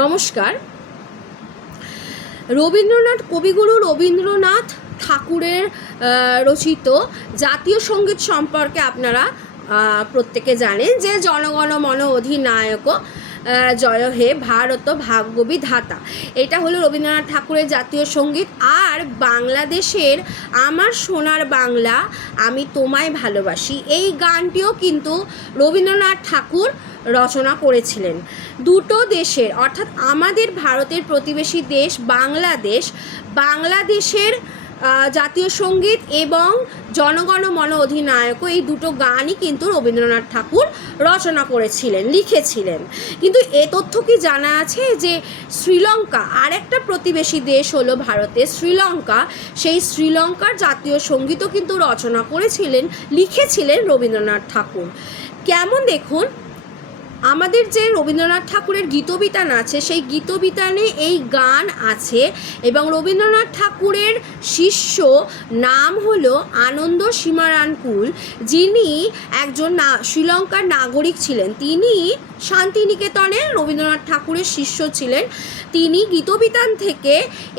নমস্কার। রবীন্দ্রনাথ, কবিগুরু রবীন্দ্রনাথ ঠাকুরের রচিত জাতীয় সঙ্গীত সম্পর্কে আপনারা প্রত্যেকে জানেন যে জনগণ মন অধিনায়ক জয় হে ভারত ভাগ্য বিধাতা। এটা হলো রবীন্দ্রনাথ ঠাকুরের জাতীয় সঙ্গীত। আর বাংলাদেশের আমার সোনার বাংলা আমি তোমায় ভালোবাসি, এই গানটিও কিন্তু রবীন্দ্রনাথ ঠাকুর রচনা করেছিলেন। দুটো দেশের অর্থাৎ আমাদের ভারতের প্রতিবেশী দেশ বাংলাদেশের জাতীয় সঙ্গীত এবং জনগণ মন অধিনায়ক, এই দুটো গানই কিন্তু রবীন্দ্রনাথ ঠাকুর রচনা করেছিলেন, লিখেছিলেন। কিন্তু এ তথ্য কি জানা আছে যে শ্রীলঙ্কা, আরেকটা প্রতিবেশী দেশ হলো ভারতের শ্রীলঙ্কা, সেই শ্রীলঙ্কার জাতীয় সঙ্গীতও কিন্তু রচনা করেছিলেন, লিখেছিলেন রবীন্দ্রনাথ ঠাকুর। কেমন দেখুন, আমাদের যে রবীন্দ্রনাথ ঠাকুরের গীতবিতান আছে, সেই গীতবিতানে এই গান আছে এবং রবীন্দ্রনাথ ঠাকুরের শিষ্য নাম হলো আনন্দ সীমারানকুল, যিনি একজন শ্রীলঙ্কার নাগরিক ছিলেন। তিনি শান্তিনিকেতনের রবীন্দ্রনাথ ঠাকুরের শিষ্য ছিলেন। তিনি গীতবিতান থেকে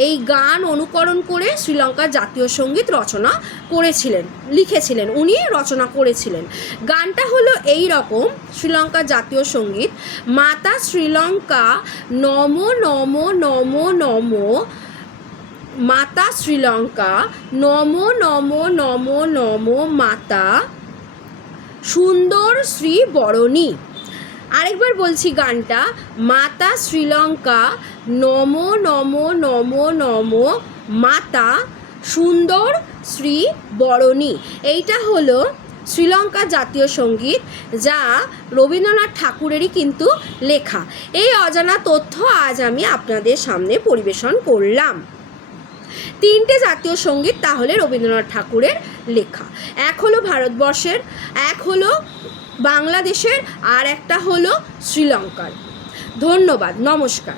এই গান অনুকরণ করে শ্রীলঙ্কার জাতীয় সঙ্গীত রচনা করেছিলেন, লিখেছিলেন, উনি রচনা করেছিলেন। গানটা হলো এই রকম, শ্রীলঙ্কার জাতীয় সঙ্গীত। মাতা শ্রীলঙ্কা নম নম নম নম, মাতা শ্রীলঙ্কা নম নম নম নম, মাতা সুন্দর শ্রী বরণী। আরেকবার বলছি গানটা, মাতা শ্রীলঙ্কা নম নম নম নম, মাতা সুন্দর শ্রী বরণী। এইটা হলো শ্রীলঙ্কা জাতীয় সঙ্গীত, যা রবীন্দ্রনাথ ঠাকুরেরই কিন্তু লেখা। এই অজানা তথ্য আজ আমি আপনাদের সামনে পরিবেশন করলাম। তিনটে জাতীয় সঙ্গীত তাহলে রবীন্দ্রনাথ ঠাকুরের লেখা, এক হলো ভারতবর্ষের, এক হলো বাংলাদেশের, আর একটা হলো শ্রীলঙ্কার। ধন্যবাদ, নমস্কার।